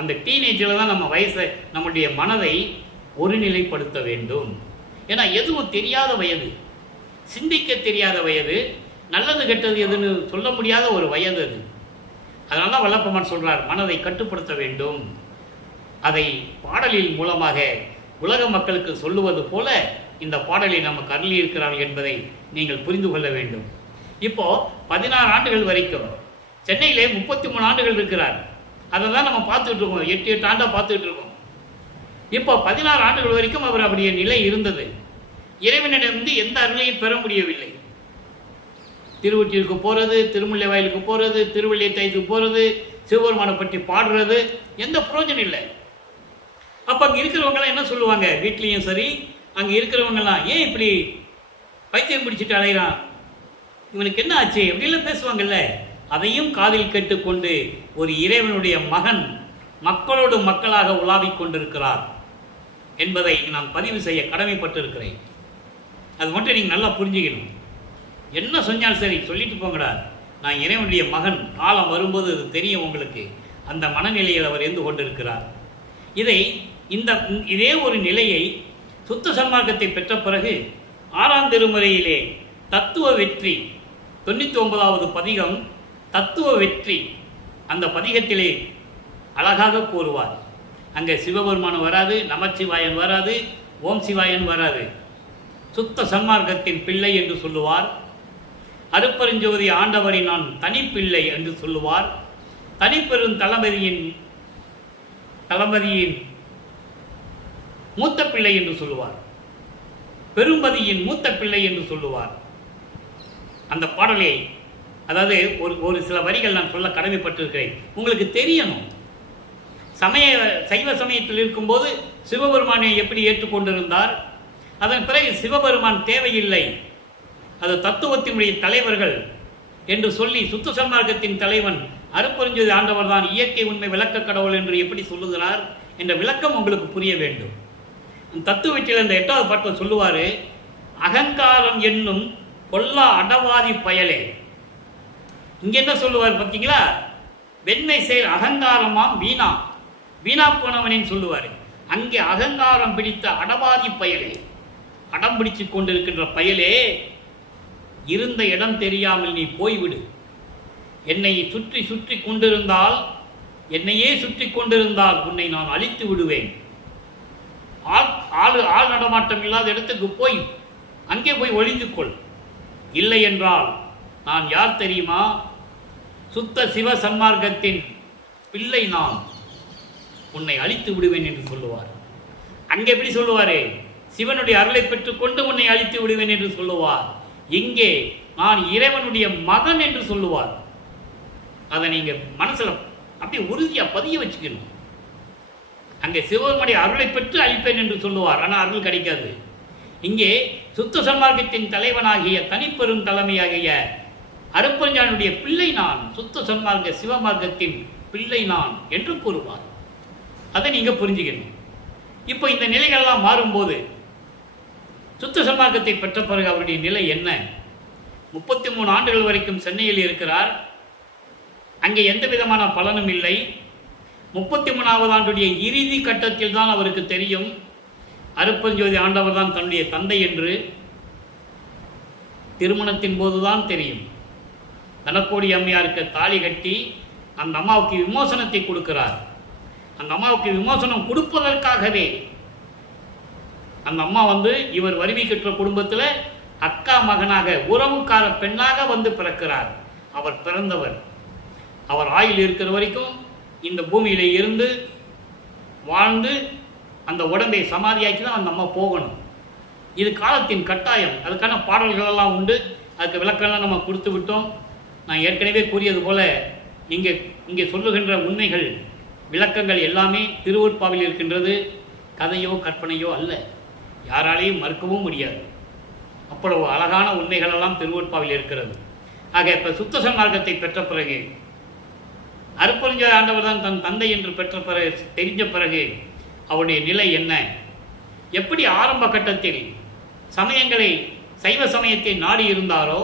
அந்த டீனேஜில் தான் நம்ம வயசை, நம்முடைய மனதை ஒருநிலைப்படுத்த வேண்டும். ஏன்னா எதுவும் தெரியாத வயது, சிந்திக்க தெரியாத வயது, நல்லது கெட்டது எதுன்னு சொல்ல முடியாத ஒரு வயது அது. அதனால தான் வல்லப்பெருமான் சொல்கிறார், மனதை கட்டுப்படுத்த வேண்டும். அதை பாடலின் மூலமாக உலக மக்களுக்கு சொல்லுவது போல இந்த பாடலை நமக்கு அருளி இருக்கிறார்கள் என்பதை நீங்கள் புரிந்து கொள்ள வேண்டும். இப்போ 16 ஆண்டுகள் வரைக்கும் சென்னையிலே 33 ஆண்டுகள் இருக்கிறார். அதை தான் நம்ம பார்த்துக்கிட்டு இருக்கோம், 8 ஆண்டாக பார்த்துக்கிட்டு இருக்கோம். இப்போ 16 ஆண்டுகள் வரைக்கும் அவர் அப்படியே நிலை இருந்தது. இறைவனிடமிருந்து எந்த அருளையும் பெற முடியவில்லை. திருவொற்றியூருக்கு போகிறது, திருமுல்லை வாயிலுக்கு போகிறது, திருவள்ளியத்தாயத்துக்கு போகிறது, சிவபெருமானை பற்றி பாடுறது, எந்த பிரயோஜனம் இல்லை. அப்போ அங்கே இருக்கிறவங்களாம் என்ன சொல்லுவாங்க, வீட்லேயும் சரி அங்கே இருக்கிறவங்கலாம், ஏன் இப்படி பைத்தியம் பிடிச்சிட்டு அலைகிறான், இவனுக்கு என்ன ஆச்சு அப்படிலாம் பேசுவாங்கல்ல. அதையும் காதில் கேட்டுக்கொண்டு ஒரு இறைவனுடைய மகன் மக்களோடு மக்களாக உலாவிக் கொண்டிருக்கிறார் என்பதை நான் பதிவு செய்ய கடமைப்பட்டிருக்கிறேன். அது மட்டும் நீங்கள் நல்லா புரிஞ்சுக்கணும். என்ன சொன்னாலும் சரி சொல்லிட்டு போங்கடா, நான் இறைவனுடைய மகன், காலம் வரும்போது அது தெரியும் உங்களுக்கு. அந்த மனநிலையில் அவர் இருந்து கொண்டிருக்கிறார். இதே ஒரு நிலையை சுத்த சன்மார்க்கத்தை பெற்ற பிறகு 6ஆம் திருமுறையிலே தத்துவ வெற்றி 99வது பதிகம் தத்துவ வெற்றி, அந்த பதிகத்திலே அழகாக கூறுவார். அங்கே சிவபெருமான் வராது, நமச்சிவாயன் வராது, ஓம் சிவாயன் வராது. சுத்த சன்மார்க்கத்தின் பிள்ளை என்று சொல்லுவார். அருப்பெருஞ்சோதி ஆண்டவரை நான் தனிப்பிள்ளை என்று சொல்லுவார். தனிப்பெரும் தளபதியின் மூத்த பிள்ளை என்று சொல்லுவார். பெரும்பதியின் மூத்த பிள்ளை என்று சொல்லுவார். அந்த பாடலை, அதாவது ஒரு சில வரிகள் நான் சொல்ல கடமைப்பட்டிருக்கிறேன். உங்களுக்கு தெரியணும், சைவ சமயத்தில் இருக்கும்போது சிவபெருமானை எப்படி ஏற்றுக்கொண்டிருந்தார். அதன் பிறகு சிவபெருமான் தேவையில்லை, அது தத்துவத்தினுடைய தலைவர்கள் என்று சொல்லி சுத்த சன்மார்க்கத்தின் தலைவன் அருட்பெருஞ்சோதி ஆண்டவர் தான் இயற்கை உண்மை விளக்க கடவுள் என்று எப்படி சொல்லுகிறார் என்ற விளக்கம் உங்களுக்கு புரிய வேண்டும். தத்துவத்தில் அந்த 8வது பாட்டில் சொல்லுவார், அகங்காரம் என்னும் கொல்லா அடவாதி பயலே. இங்கே என்ன சொல்லுவார் பார்த்தீங்களா, வெண்மை செயல் அகங்காரமாம் வீணா வீணா போனவனின் சொல்லுவார். அங்கே அகங்காரம் பிடித்த அடவாதி பயலே, அடம் பிடிச்சு கொண்டிருக்கின்ற பயலே, இருந்த இடம் தெரியாமல் நீ போய்விடு. என்னை சுற்றி சுற்றி கொண்டிருந்தால், என்னையே சுற்றி கொண்டிருந்தால் உன்னை நான் அழித்து விடுவேன். ஆள் நடமாட்டம் இல்லாத இடத்துக்கு போய் அங்கே போய் ஒளிந்து கொள். இல்லை என்றால் நான் யார் தெரியுமா, சுத்த சிவ சன்மார்க்கத்தின் பிள்ளை, நான் உன்னை அழித்து விடுவேன் என்று சொல்லுவார். அங்கே எப்படி சொல்லுவாரே, சிவனுடைய அருளை பெற்றுக்கொண்டு உன்னை அழித்து விடுவேன் என்று சொல்லுவார். இங்கே நான் இறைவனுடைய மகன் என்று சொல்லுவார். அதை நீங்க மனசுல அப்படியே உறுதியா பதிய வச்சுக்கணும். அங்கே சிவனுடைய அருளை பெற்று அழிப்பேன் என்று சொல்லுவார், ஆனால் அருள் கிடைக்காது. இங்கே சுத்த சன்மார்க்கத்தின் தலைவனாகிய தனிப்பெரும் தலைமையாகிய அருட்பெருஞ்சானுடைய பிள்ளை நான், சுத்த சன்மார்க்க சிவமார்க்கத்தின் பிள்ளை நான் என்று கூறுவார். அதை நீங்க புரிஞ்சுக்கணும். இப்போ இந்த நிலைகள்லாம் மாறும்போது சுத்த சன்மார்க்கத்தை பெற்ற பிறகு அவருடைய நிலை என்ன? 33 ஆண்டுகள் வரைக்கும் சென்னையில் இருக்கிறார். அங்கே எந்த விதமான பலனும் இல்லை. 33வது ஆண்டுடைய இறுதி கட்டத்தில் தான் அவருக்கு தெரியும் அருட்பெருஞ்சோதி ஆண்டவர் தான் தன்னுடைய தந்தை என்று. திருமணத்தின் போதுதான் தெரியும். தனக்கோடி அம்மையாருக்கு தாலி கட்டி அந்த அம்மாவுக்கு விமோசனத்தை கொடுக்கிறார். அந்த அம்மாவுக்கு விமோசனம் கொடுப்பதற்காகவே அந்த அம்மா இவர் வறுமை கற்ற குடும்பத்தில் அக்கா மகனாக உறவுக்கார பெண்ணாக பிறக்கிறார். அவர் பிறந்தவர், அவர் ஆயுள் இருக்கிற வரைக்கும் இந்த பூமியில இருந்து வாழ்ந்து அந்த உடம்பை சமாதியாக்கி தான் அந்த அம்மா போகணும். இது காலத்தின் கட்டாயம். அதுக்கான பாடல்கள் எல்லாம் உண்டு. அதுக்கு விளக்கெல்லாம் நம்ம கொடுத்து விட்டோம். நான் ஏற்கனவே கூறியது போல இங்கே சொல்லுகின்ற உண்மைகள் விளக்கங்கள் எல்லாமே திருவருட்பாவில் இருக்கின்றது. கதையோ கற்பனையோ அல்ல, யாராலையும் மறுக்கவும் முடியாது. அவ்வளவு அழகான உண்மைகளெல்லாம் திருவருட்பாவில் இருக்கிறது. ஆக இப்போ சுத்த சன்மார்க்கத்தை பெற்ற பிறகு அருட்பெருஞ்சோதி ஆண்டவர் தான் தன் தந்தை என்று பெற்ற பிறகு தெரிஞ்ச பிறகு அவருடைய நிலை என்ன? எப்படி ஆரம்ப கட்டத்தில் சமயங்களை சைவ சமயத்தை நாடி இருந்தாரோ,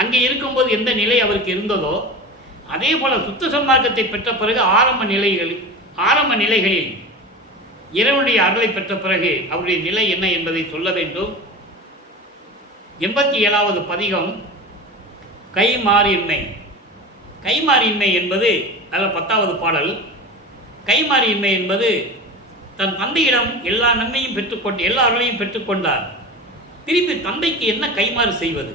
அங்கே இருக்கும்போது எந்த நிலை அவருக்கு இருந்ததோ, அதே போல சுத்த சன்மார்க்கத்தை பெற்ற பிறகு ஆரம்ப நிலைகளில் இறைவனுடைய அருளை பெற்ற பிறகு அவருடைய நிலை என்ன என்பதை சொல்ல வேண்டும். 87வது பதிகம் கைமாறின்மை. கைமாறின்மை என்பது அதில் 10வது பாடல். கைமாறின்மை என்பது தன் தந்தையிடம் எல்லா நன்மையும் பெற்றுக்கொண்டு எல்லா அருளையும் பெற்றுக்கொண்டார். திருப்பி தந்தைக்கு என்ன கைமாறு செய்வது?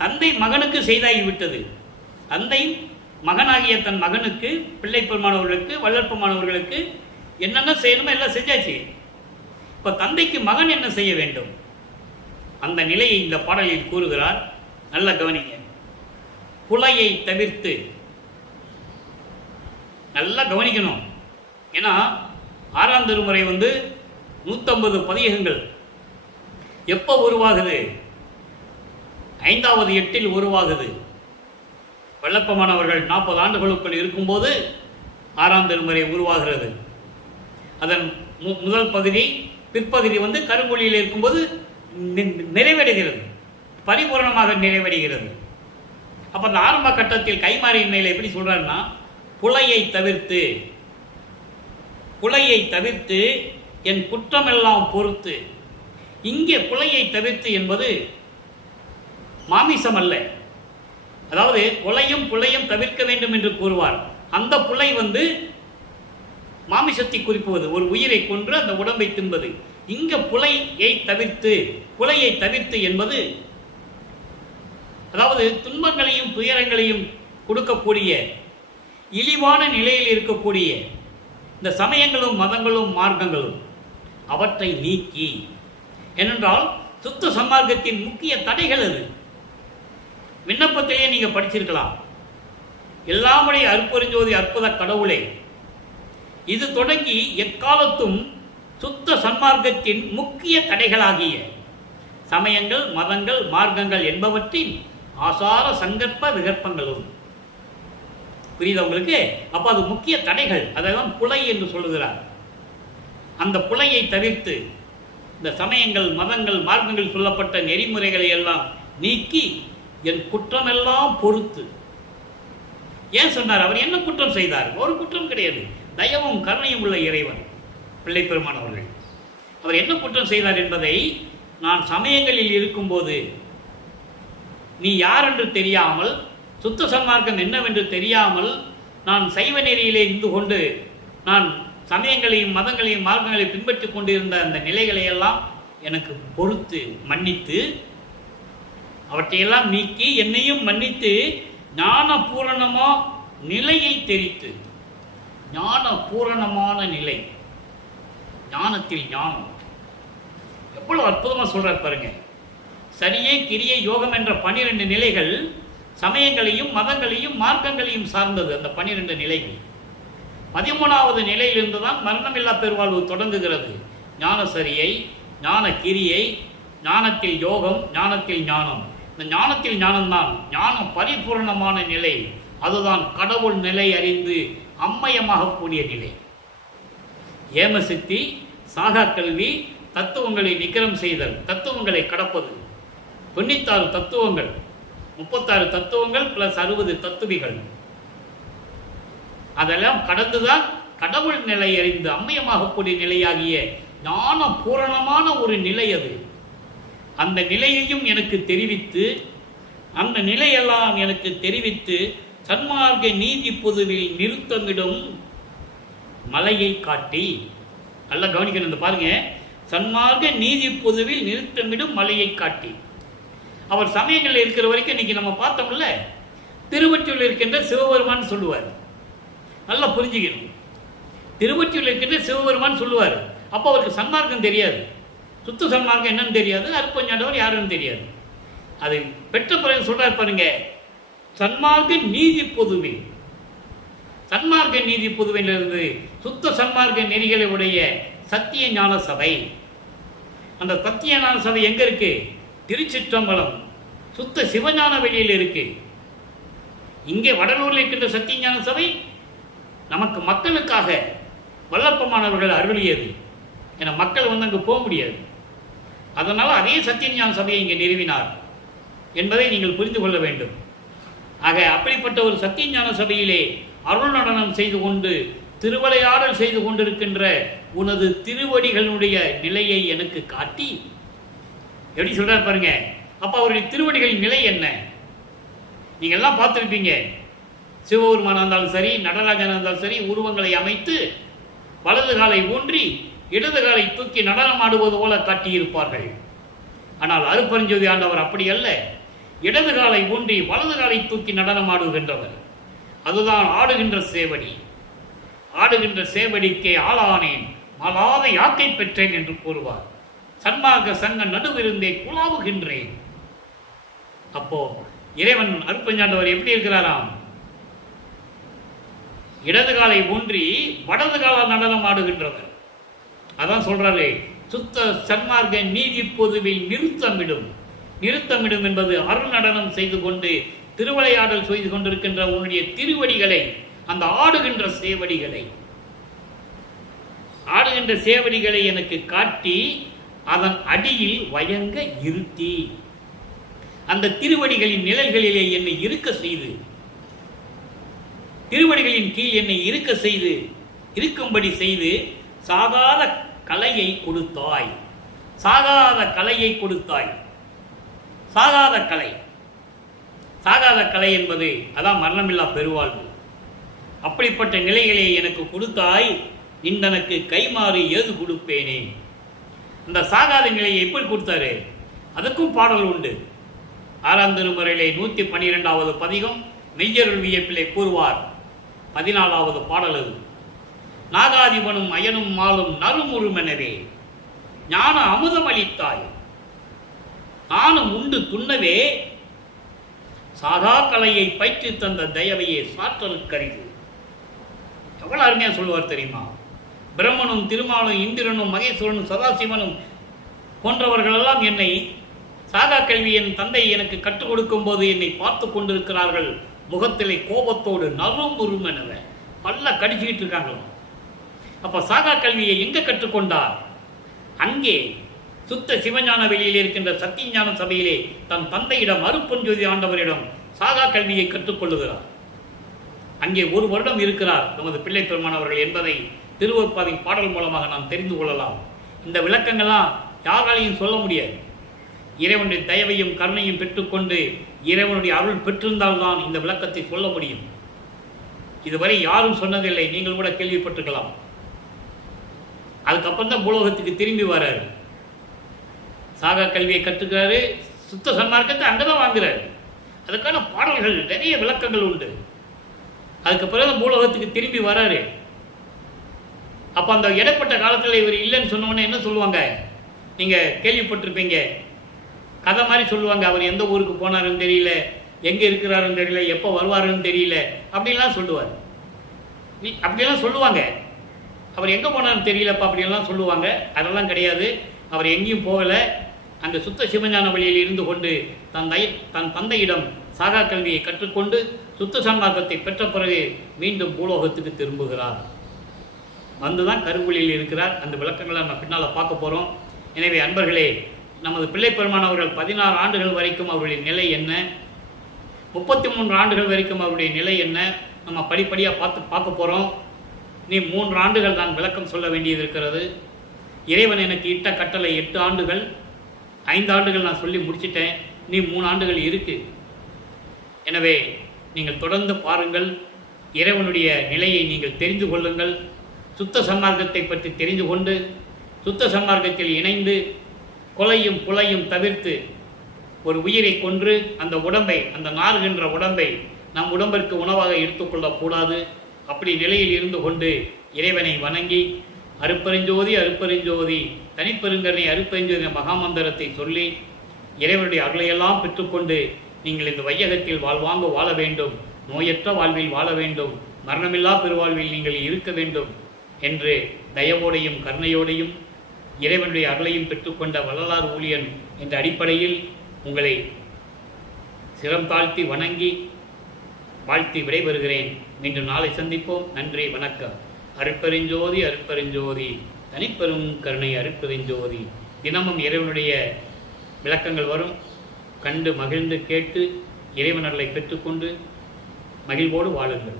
தந்தை மகனுக்கு செய்தாகிவிட்டது. தந்தை மகனாகிய தன் மகனுக்கு, பிள்ளை பெருமானவர்களுக்கு, வள்ளல் பெருமானவர்களுக்கு என்னென்ன செய்யணுமோ எல்லாம் செஞ்சாச்சு. இப்போ தந்தைக்கு மகன் என்ன செய்ய வேண்டும்? அந்த நிலையை இந்த பாடலில் கூறுகிறார். நல்ல கவனிங்க. புலையை தவிர்த்து, நல்லா கவனிக்கணும். ஏன்னா 6ஆம் திருமுறை 150 பதிகங்கள். எப்போ உருவாகுது? 5வது எட்டில் உருவாகுது. வள்ளப்பமானவர்கள் 40 ஆண்டுகளுக்குள் இருக்கும்போது 6ஆம் திருமுறை உருவாகிறது. அதன் முதல் பகுதி, பிற்பகுதி கருங்கொழியில் இருக்கும்போது நிறைவடைகிறது, பரிபூர்ணமாக நிறைவடைகிறது. அப்போ அந்த ஆரம்ப கட்டத்தில் கைமாறின்மையில் எப்படி சொல்றாருன்னா, புலையை தவிர்த்து என் குற்றமெல்லாம் பொறுத்து. இங்கே புலையை தவிர்த்து என்பது மாமிசம் அல்ல. அதாவது கொலையும் புலையும் தவிர்க்க வேண்டும் என்று கூறுவார். அந்த புலை மாமிசத்தை குறிப்புவது, ஒரு உயிரை கொன்று அந்த உடம்பை தின்பது. இங்க புலையை தவிர்த்து என்பது அதாவது துன்பங்களையும் துயரங்களையும் கொடுக்கக்கூடிய, இழிவான நிலையில் இருக்கக்கூடிய இந்த சமயங்களும் மதங்களும் மார்க்கங்களும் அவற்றை நீக்கி. ஏனென்றால் சுத்த சன்மார்க்கத்தின் முக்கிய தடைகள் அது. விண்ணப்பத்திலேயே நீங்க படிச்சிருக்கலாம். எல்லாமுடைய அருட்பெருஞ்சோதி அற்புத கடவுளே, இது தொடங்கி எக்காலத்தும் சுத்த சன்மார்க்கத்தின் முக்கிய தடைகளாகிய சமயங்கள், மதங்கள், மார்க்கங்கள் என்பவற்றின் ஆசார சங்கற்ப விகற்பங்களும். புரியுதா உங்களுக்கு? அப்ப அது முக்கிய தடைகள், அதைதான் புலை என்று சொல்லுகிறார். அந்த புலையை தவிர்த்து இந்த சமயங்கள், மதங்கள், மார்க்கங்கள் சொல்லப்பட்ட நெறிமுறைகளை எல்லாம் நீக்கி என் குற்றமெல்லாம் பொறுத்து. ஏன் சொன்னார்? அவர் என்ன குற்றம் செய்தார்? ஒரு குற்றம் கிடையாது. தயவும் கருணையும் உள்ள இறைவன் பிள்ளை பெருமான் அவர்கள். அவர் என்ன குற்றம் செய்தார் என்பதை நான் சமயங்களில் இருக்கும்போது நீ யார் என்று தெரியாமல், சுத்த சன்மார்க்கம் என்னவென்று தெரியாமல், நான் சைவ நெறியிலே இருந்து கொண்டு நான் சமயங்களையும் மதங்களையும் மார்க்கங்களையும் பின்பற்றி கொண்டிருந்த அந்த நிலைகளை எல்லாம் எனக்கு பொறுத்து மன்னித்து, அவற்றையெல்லாம் நீக்கி என்னையும் மன்னித்து ஞான பூரணமா நிலையை தெரித்து, ஞான பூரணமான நிலை, ஞானத்தில் ஞானம். எவ்வளவு அற்புதமா சொல்றார் பாருங்க. சரியை, கிரியை, யோகம் என்ற 12 நிலைகள் சமயங்களையும் மதங்களையும் மார்க்கங்களையும் சார்ந்தது. அந்த 12 நிலைகள் 13வது நிலையிலிருந்து தான் மரணமில்லா பெருவாழ்வு தொடங்குகிறது. ஞான சரியை, ஞான கிரியை, ஞானத்தில் யோகம், ஞானத்தில் ஞானம். இந்த ஞானத்தில் ஞானம்தான் ஞானம் பரிபூர்ணமான நிலை. அதுதான் கடவுள் நிலை அறிந்து அம்மயமாகக்கூடிய நிலை. ஏமசித்தி, சாகா கல்வி, தத்துவங்களை நிகரம் செய்தல், தத்துவங்களை கடப்பது. 96 தத்துவங்கள், 36 தத்துவங்கள் பிளஸ் 60 தத்துவிகள். அதெல்லாம் கடந்துதான் கடவுள் நிலை அறிந்து அம்மயமாகக்கூடிய நிலையாகிய ஞான பூரணமான ஒரு நிலை அது. அந்த நிலையையும் எனக்கு தெரிவித்து, அந்த நிலையெல்லாம் எனக்கு தெரிவித்து சன்மார்க்க நீதி பொதுவில் நிறுத்தமிடும் மலையை காட்டி. நல்லா கவனிக்கணும் பாருங்க. சன்மார்க்க நீதி பொதுவில் நிறுத்தமிடும் மலையை காட்டி. அவர் சமயங்களில் இருக்கிற வரைக்கும் இன்னைக்கு நம்ம பார்த்தோம்ல, திருவொற்றியூரில் இருக்கின்ற சிவபெருமான் சொல்லுவார். நல்லா புரிஞ்சுக்கணும். திருவொற்றியூரில் இருக்கின்ற சிவபெருமான் சொல்லுவார். அப்போ அவருக்கு சன்மார்க்கம் தெரியாது, சுத்த சன்மார்க்கம் என்னன்னு தெரியாது, அருட்பஞ்சாண்டவர் யாருன்னு தெரியாது. அது பெற்ற பிறகு சொல்றார் பாருங்க, சன்மார்க்க நீதி பொதுவில். சன்மார்க்க நீதி பொதுவிலிருந்து சுத்த சன்மார்க்க நெறிகளை உடைய சத்திய ஞான சபை. அந்த சத்திய ஞான சபை எங்க இருக்கு? திருச்சிற்றம்பலம் சுத்த சிவஞான வெளியில் இருக்கு. இங்கே வடலூரில் இருக்கின்ற சத்திய ஞான சபை நமக்கு மக்களுக்காக வல்லப்பமானவர்கள் அருளியது. என மக்கள் அங்கு போக முடியாது. அதனால் அதே சத்திய ஞான சபையை இங்கே நிறுவினார் என்பதை நீங்கள் புரிந்து கொள்ள வேண்டும். ஆக அப்படிப்பட்ட ஒரு சத்திய ஞான சபையிலே அருள் நடனம் செய்து கொண்டு திருவிளையாடல் செய்து கொண்டிருக்கின்ற உனது திருவடிகளுடைய நிலையை எனக்கு காட்டி. எப்படி சொல்றாரு பாருங்க. அப்ப அவருடைய திருவடிகளின் நிலை என்ன? நீங்க எல்லாம் பார்த்துருப்பீங்க. சிவபெருமானா இருந்தாலும் சரி, நடராஜனா இருந்தாலும் சரி, உருவங்களை அமைத்து வலது காலை ஊன்றி இடது காலை தூக்கி நடனம் ஆடுவது போல காட்டியிருப்பார்கள். ஆனால் அருட்பெருஞ்சோதி ஆண்டவர் அப்படி அல்ல. இடது காலை ஊன்றி வலது காலை தூக்கி நடனம் ஆடுகின்றவர். அதுதான் ஆடுகின்ற சேவடி. ஆடுகின்ற சேவடிக்கே ஆளானேன், மாளாத யாக்கை பெற்றேன் என்று கூறுவார். சன்மார்க்க சங்க நடுவிருந்தே குழாவுகின்றேன். அப்போ இறைவன் அருட்பஞ்சாண்டவர் எப்படி இருக்கிறாராம்? இடது காலை ஊன்றி வலது காலால் நடனம் ஆடுகின்றவர். அதான் சொல்றாரு, சுத்த சன்மார்க்க நீதி பொதுவில் நிறுத்தமிடும். நிறுத்தமிடும் என்பது அருள் நடனம் செய்து கொண்டு திருவிளையாடல் செய்து கொண்டிருக்கின்ற உன்னுடைய திருவடிகளை, அந்த ஆடுகின்ற சேவடிகளை, ஆடுகின்ற சேவடிகளை எனக்கு காட்டி அதன் அடியில் வயங்க இருத்தி, அந்த திருவடிகளின் நிழல்களிலே என்னை இருக்க செய்து, திருவடிகளின் கீழ் என்னை இருக்க செய்து, இருக்கும்படி செய்து சாகாத கலையை கொடுத்தாய். சாகாத கலையை கொடுத்தாய். சாகாத கலை, சாகாத கலை என்பது அதான் மரணமில்லா பெருவாழ்வு. அப்படிப்பட்ட நிலைகளை எனக்கு கொடுத்தாய். இந்தனக்கு கைமாறு ஏது கொடுப்பேனே. அந்த சாகாத நிலையை எப்படி கொடுத்தாரு? அதுக்கும் பாடல் உண்டு. 6ஆம் திருமுறையிலே 112வது பதிகம் மெய்யருள் வியப்பிலே கூறுவார். 14வது பாடல் அது. நாகாதிபனும் அயனும் மாலும் நறுமுறுமெனவே ஞான அமுதம் அளித்தாய். நானும் உண்டு துண்ணவே சாகா கலையை பயிற்சி தந்த தயவையே சாற்றலுக்கரிது. எவ்வளவு அருமையா சொல்லுவார் தெரியுமா? பிரம்மனும் திருமாலும் இந்திரனும் மகேஸ்வரனும் சதாசிவனும் போன்றவர்களெல்லாம் என்னை சாகா கல்வி என் தந்தை எனக்கு கற்றுக் கொடுக்கும் போது என்னை பார்த்து கொண்டிருக்கிறார்கள். முகத்திலே கோபத்தோடு நறுமுறுமெனவ பல்ல கடிச்சுக்கிட்டு இருக்காங்களாம். அப்போ சாகா கல்வியை எங்கே கற்றுக்கொண்டார்? அங்கே சுத்த சிவஞான வெளியில் இருக்கின்ற சத்தியஞான சபையிலே தன் தந்தையிடம் அருப்பஞ்சோதி ஆண்டவரிடம் சாகா கல்வியை கற்றுக்கொள்ளுகிறார். அங்கே 1 வருடம் இருக்கிறார் நமது பிள்ளை பெருமான் அவர்கள் என்பதை திருவருட்பாவின் பாடல் மூலமாக நாம் தெரிந்து கொள்ளலாம். இந்த விளக்கங்கள்லாம் யாராலையும் சொல்ல முடியாது. இறைவனுடைய தயவையும் கருணையும் பெற்றுக்கொண்டு இறைவனுடைய அருள் பெற்றிருந்தால்தான் இந்த விளக்கத்தை சொல்ல முடியும். இதுவரை யாரும் சொன்னதில்லை, நீங்கள் கூட கேள்விப்பட்டிருக்கலாம். அதுக்கப்புறம் தான் பூலோகத்துக்கு திரும்பி வர்றாரு. சாகா கல்வியை கற்றுக்கிறாரு, சுத்த சன்மார்க்கத்தை அங்கே தான் வாங்குறாரு. அதுக்கான பாடல்கள் நிறைய விளக்கங்கள் உண்டு. அதுக்கப்புறம் தான் பூலோகத்துக்கு திரும்பி வராரு. அப்போ அந்த இடைப்பட்ட காலத்தில் இவர் இல்லைன்னு சொன்னோன்னே என்ன சொல்லுவாங்க? நீங்கள் கேள்விப்பட்டிருப்பீங்க, கதை மாதிரி சொல்லுவாங்க. அவர் எந்த ஊருக்கு போனாருன்னு தெரியல, எங்கே இருக்கிறாருன்னு தெரியல, எப்போ வருவாருன்னு தெரியல, அப்படின்லாம் சொல்லுவார். அப்படியெல்லாம் சொல்லுவாங்க. அவர் எங்கே போனாருன்னு தெரியலப்பா அப்படியெல்லாம் சொல்லுவாங்க. அதெல்லாம் கிடையாது. அவர் எங்கேயும் போகலை. அங்கே சுத்த சிவஞான வழியில் இருந்து கொண்டு தன் தந்தையிடம் சாகா கல்வியை கற்றுக்கொண்டு சுத்த சன்மார்க்கத்தை பெற்ற பிறகு மீண்டும் பூலோகத்துக்கு திரும்புகிறார். வந்துதான் கருங்குழியில் இருக்கிறார். அந்த விளக்கங்களை நம்ம பின்னால் பார்க்க போகிறோம். எனவே அன்பர்களே, நமது பிள்ளை பெருமான் அவர்கள் 16 ஆண்டுகள் வரைக்கும் அவருடைய நிலை என்ன, 33 ஆண்டுகள் வரைக்கும் அவருடைய நிலை என்ன, நம்ம படிப்படியாக பார்க்க போகிறோம். நீ 3 ஆண்டுகள் நான் விளக்கம் சொல்ல வேண்டியது இருக்கிறது. இறைவன் எனக்கு இட்ட கட்டளை 8 ஆண்டுகள், 5 ஆண்டுகள் நான் சொல்லி முடிச்சிட்டேன். நீ 3 ஆண்டுகள் இருக்குது. எனவே நீங்கள் தொடர்ந்து பாருங்கள். இறைவனுடைய நிலையை நீங்கள் தெரிந்து கொள்ளுங்கள். சுத்த சன்மார்க்கத்தை பற்றி தெரிந்து கொண்டு சுத்த சன்மார்க்கத்தில் இணைந்து கொலையும் புலையும் தவிர்த்து ஒரு உயிரை கொன்று அந்த உடம்பை, அந்த நாறுகின்ற உடம்பை நம் உடம்பிற்கு உணவாக எடுத்துக்கொள்ளக்கூடாது. அப்படி நிலையில் இருந்து கொண்டு இறைவனை வணங்கி அருப்பெருஞ்சோதி அருப்பெருஞ்சோதி தனிப்பெருங்கருணை அருப்பெருஞ்சோதி மகாமந்திரத்தை சொல்லி இறைவனுடைய அருளையெல்லாம் பெற்றுக்கொண்டு நீங்கள் இந்த வையகத்தில் வாழ்வாங்க வாழ வேண்டும், நோயற்ற வாழ்வில் வாழ வேண்டும், மரணமில்லா பெருவாழ்வில் நீங்கள் இருக்க வேண்டும் என்று தயவோடையும் கருணையோடையும் இறைவனுடைய அருளையும் பெற்றுக்கொண்ட வள்ளலார் ஊழியன் என்ற அடிப்படையில் உங்களை சிரம் தாழ்த்தி வணங்கி வாழ்த்தி விடைபெறுகிறேன். மீண்டும் நாளை சந்திப்போம். நன்றி, வணக்கம். அருட்பெருஞ்சோதி அருட்பெருஞ்சோதி தனிப்பெரும் கருணை அருட்பெருஞ்சோதி. தினமும் இறைவனுடைய விளக்கங்கள் வரும். கண்டு மகிழ்ந்து கேட்டு இறைவனர்களை பெற்றுக்கொண்டு மகிழ்வோடு வாழுங்கள்.